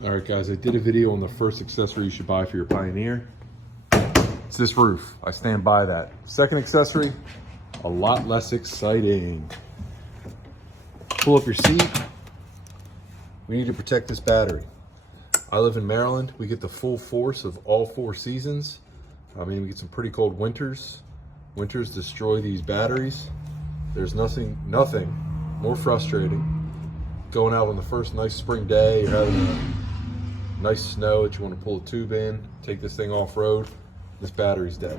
All right, guys, I did a video on the first accessory you should buy for your Pioneer. It's this roof. I stand by that. Second accessory, a lot less exciting. Pull up your seat. We need to protect this battery. I live in Maryland. We get the full force of all 4 seasons. I mean, we get some pretty cold winters. Winters destroy these batteries. There's nothing more frustrating going out on the first nice spring day. You're having a nice snow that you want to pull a tube in, take this thing off-road. This battery's dead.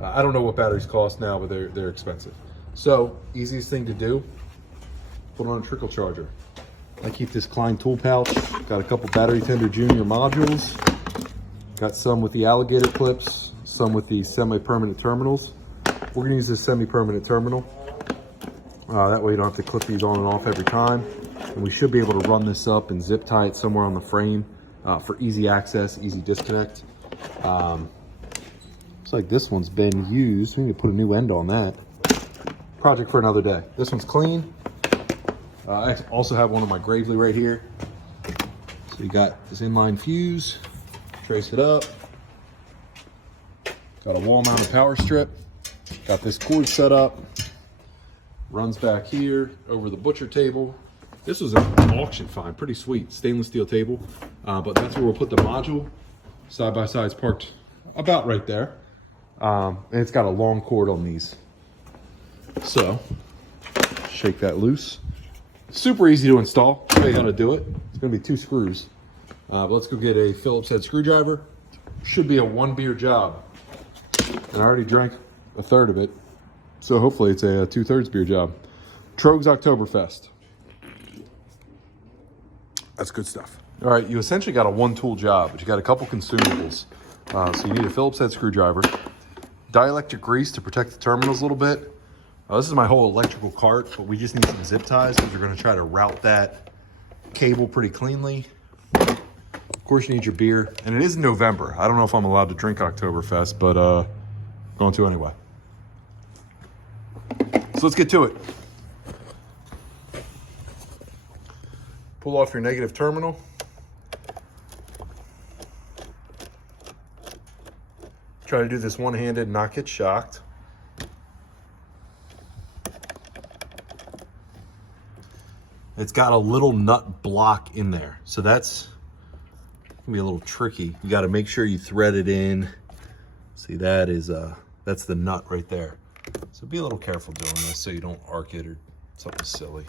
I don't know what batteries cost now, but they're expensive. So, easiest thing to do, put on a trickle charger. I keep this Klein tool pouch. Got a couple Battery Tender Junior modules. Got some with the alligator clips, some with the semi-permanent terminals. We're gonna use this semi-permanent terminal. That way you don't have to clip these on and off every time. And we should be able to run this up and zip tie it somewhere on the frame for easy access, easy disconnect. Looks like this one's been used. We need to put a new end on that. Project for another day. This one's clean. I also have one of my Gravely right here. So you got this inline fuse, trace it up. Got a wall mounted power strip. Got this cord set up. Runs back here over the butcher table. This was an auction find, pretty sweet, stainless steel table. But that's where we'll put the module. Side by side's parked about right there. And it's got a long cord on these. So, shake that loose. Super easy to install. Show you how to do it. It's gonna be 2 screws. But let's go get a Phillips head screwdriver. Should be a 1 beer job. And I already drank a third of it. So hopefully it's a 2/3 beer job. Trogs Oktoberfest. That's good stuff. All right, you essentially got a 1-tool job, but you got a couple consumables. So you need a Phillips head screwdriver, dielectric grease to protect the terminals a little bit. This is my whole electrical cart, but we just need some zip ties because we're gonna try to route that cable pretty cleanly. Of course you need your beer, and it is November. I don't know if I'm allowed to drink Oktoberfest, but going to anyway. So let's get to it. Pull off your negative terminal. Try to do this one-handed, not get shocked. It's got a little nut block in there, so that's gonna be a little tricky. You got to make sure you thread it in. See, that is that's the nut right there. So be a little careful doing this so you don't arc it or something silly.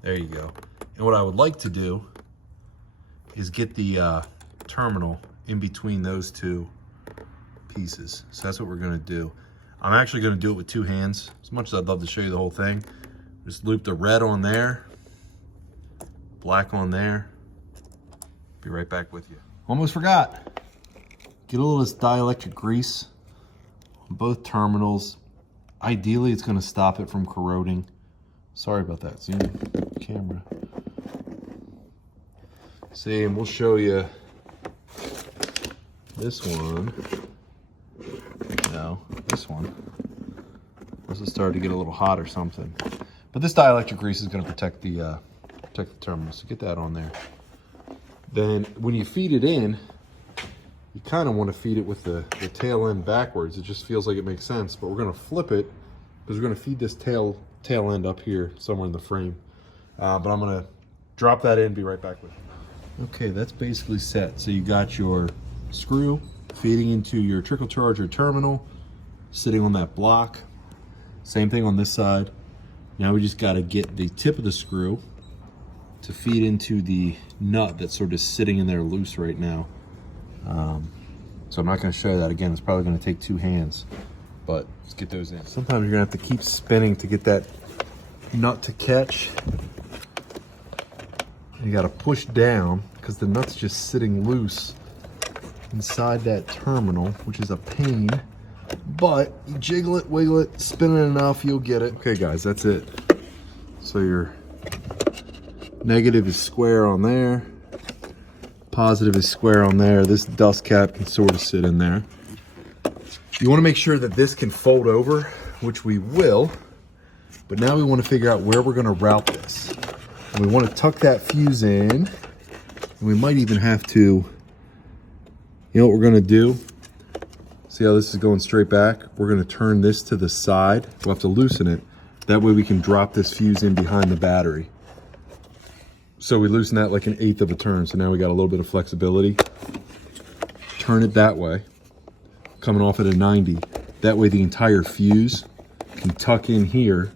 There you go. And what I would like to do is get the terminal in between those 2 pieces. So that's what we're gonna do. I'm actually gonna do it with 2 hands. As much as I'd love to show you the whole thing, just loop the red on there, black on there. Be right back with you. Almost forgot. Get a little of this dielectric grease on both terminals. Ideally, it's gonna stop it from corroding. Sorry about that, zoom camera. See, and we'll show you this one. No, this one. This is starting to get a little hot or something. But this dielectric grease is gonna protect the terminal, so get that on there. Then when you feed it in, you kind of want to feed it with the tail end backwards. It just feels like it makes sense, but we're going to flip it because we're going to feed this tail end up here somewhere in the frame. But I'm going to drop that in, be right back with you. Okay, that's basically set. So you got your screw feeding into your trickle charger terminal, sitting on that block. Same thing on this side. Now we just got to get the tip of the screw to feed into the nut that's sort of sitting in there loose right now. So I'm not going to show you that again. It's probably going to take 2 hands, but let's get those in. Sometimes you're going to have to keep spinning to get that nut to catch. And you got to push down because the nut's just sitting loose inside that terminal, which is a pain. But you jiggle it, wiggle it, spin it enough, you'll get it. Okay guys, that's it. So your negative is square on there. Positive is square on there. This dust cap can sort of sit in there. You want to make sure that this can fold over, which we will, but now we want to figure out where we're going to route this. And we want to tuck that fuse in, and we might even have to, you know what we're going to do? See how this is going straight back? We're going to turn this to the side. We'll have to loosen it. That way we can drop this fuse in behind the battery. So we loosen that like 1/8 of a turn. So now we got a little bit of flexibility. Turn it that way, coming off at a 90. That way the entire fuse can tuck in here.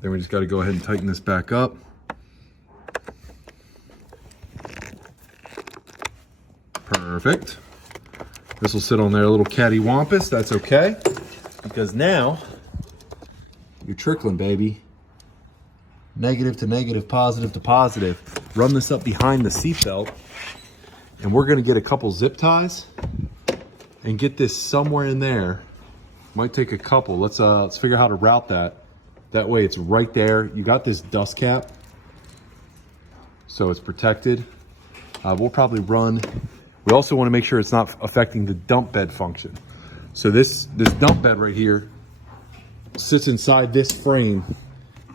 Then we just got to go ahead and tighten this back up. Perfect. This will sit on there a little cattywampus. That's okay, because now you're trickling, baby. Negative to negative, positive to positive. Run this up behind the seatbelt, and we're gonna get a couple zip ties and get this somewhere in there. Might take a couple. Let's figure out how to route that. That way it's right there. You got this dust cap, so it's protected. We'll probably run. We also want to make sure it's not affecting the dump bed function. So this dump bed right here sits inside this frame.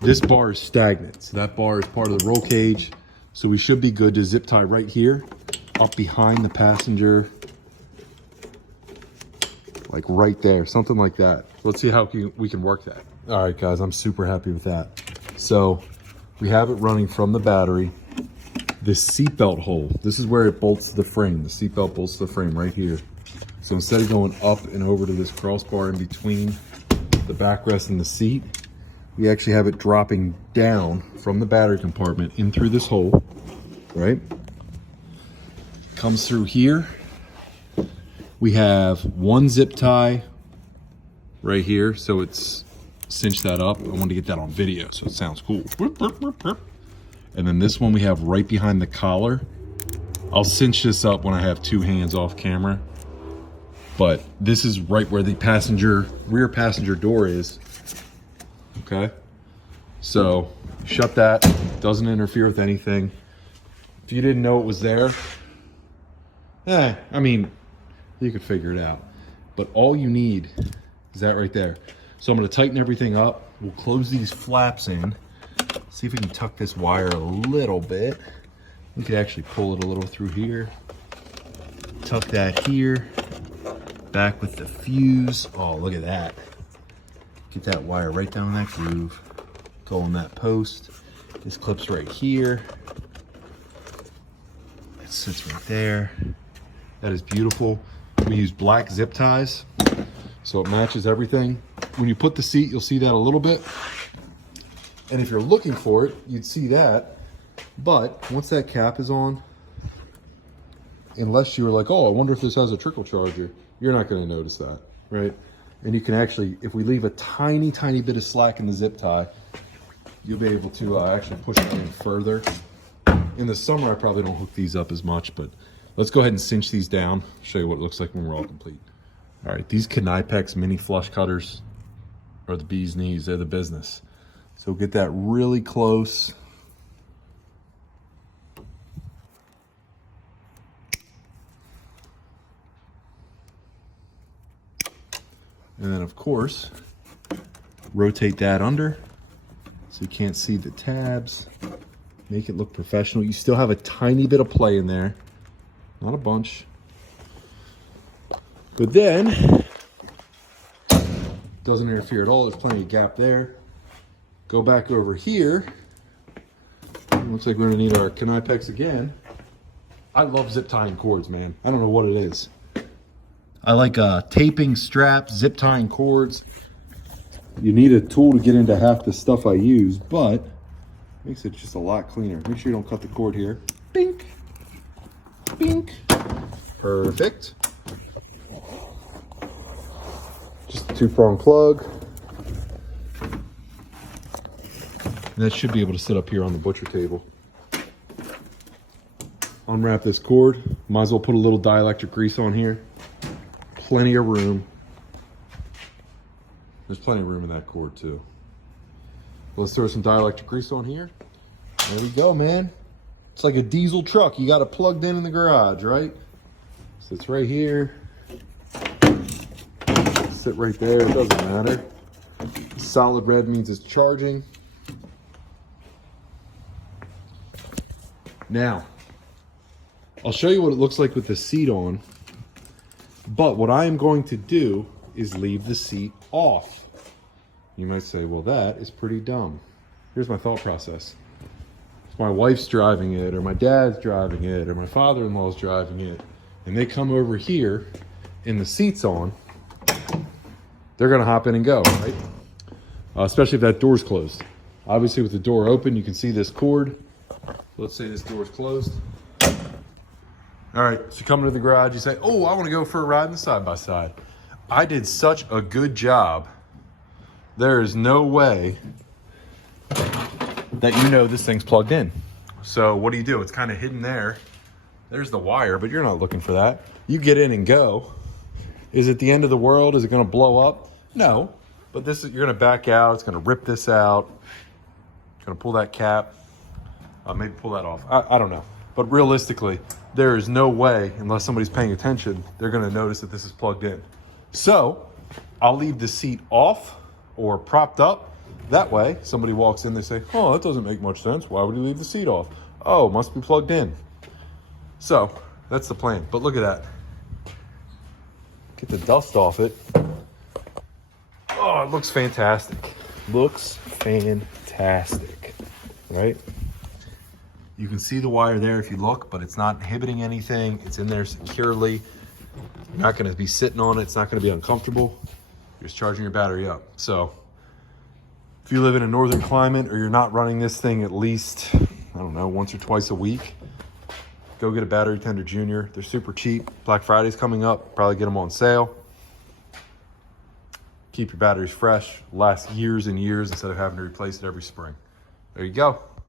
This bar is stagnant. So that bar is part of the roll cage. So we should be good to zip tie right here, up behind the passenger, like right there, something like that. Let's see how we can work that. All right, guys, I'm super happy with that. So we have it running from the battery. This seatbelt hole, this is where it bolts the frame. The seatbelt bolts the frame right here. So instead of going up and over to this crossbar in between the backrest and the seat, we actually have it dropping down from the battery compartment in through this hole, right? Comes through here. We have one zip tie right here, so it's cinched that up. I wanted to get that on video so it sounds cool. And then this one we have right behind the collar. I'll cinch this up when I have two hands off camera. But this is right where the rear passenger door is. Okay. So shut that, doesn't interfere with anything. If you didn't know it was there, I mean, you could figure it out. But all you need is that right there. So I'm gonna tighten everything up. We'll close these flaps in. See if we can tuck this wire a little bit. We could actually pull it a little through here. Tuck that here. Back with the fuse. Oh, look at that. Get that wire right down in that groove. Go on that post. This clips right here. It sits right there. That is beautiful. We use black zip ties, so it matches everything. When you put the seat, you'll see that a little bit. And if you're looking for it, you'd see that. But once that cap is on, unless you were like, oh, I wonder if this has a trickle charger, you're not going to notice that, right? And you can actually, if we leave a tiny, tiny bit of slack in the zip tie, you'll be able to actually push it in further. In the summer, I probably don't hook these up as much, but let's go ahead and cinch these down. Show you what it looks like when we're all complete. All right, these Knipex mini flush cutters are the bee's knees. They're the business. So get that really close. And then of course, rotate that under so you can't see the tabs. Make it look professional. You still have a tiny bit of play in there, not a bunch. But then, doesn't interfere at all. There's plenty of gap there. Go back over here. Looks like we're gonna need our Knipex again. I love zip tying cords, man. I don't know what it is. I like taping straps, zip tying cords. You need a tool to get into half the stuff I use, but makes it just a lot cleaner. Make sure you don't cut the cord here. Bink, bink. Perfect. Just a 2-prong plug. And that should be able to sit up here on the butcher table. Unwrap this cord. Might as well put a little dielectric grease on here. Plenty of room. There's plenty of room in that cord too. Let's throw some dielectric grease on here. There we go, man. It's like a diesel truck. You got it plugged in the garage, right? So it's right here. sit right there, it doesn't matter. Solid red means it's charging. Now, I'll show you what it looks like with the seat on, but what I am going to do is leave the seat off. You might say, well, that is pretty dumb. Here's my thought process. If my wife's driving it, or my dad's driving it, or my father-in-law's driving it, and they come over here and the seat's on, they're gonna hop in and go, right? Especially if that door's closed. Obviously with the door open, you can see this cord. Let's say this door's closed. All right, so you come into the garage, you say, oh, I wanna go for a ride in the side-by-side. I did such a good job. There is no way that you know this thing's plugged in. So what do? It's kind of hidden there. There's the wire, but you're not looking for that. You get in and go. Is it the end of the world? Is it gonna blow up? No, but you're gonna back out. It's gonna rip this out. Gonna pull that cap. Maybe pull that off. I don't know. But realistically, there is no way, unless somebody's paying attention, they're gonna notice that this is plugged in. So I'll leave the seat off or propped up. That way, somebody walks in, they say, oh, that doesn't make much sense. Why would you leave the seat off? Oh, must be plugged in. So that's the plan. But look at that. Get the dust off it. Oh, it looks fantastic. Looks fantastic, right? You can see the wire there if you look, but it's not inhibiting anything. It's in there securely. You're not gonna be sitting on it. It's not gonna be uncomfortable. You're just charging your battery up. So if you live in a northern climate or you're not running this thing at least, I don't know, once or twice a week, go get a Battery Tender Junior. They're super cheap. Black Friday's coming up. Probably get them on sale. Keep your batteries fresh. Last years and years instead of having to replace it every spring. There you go.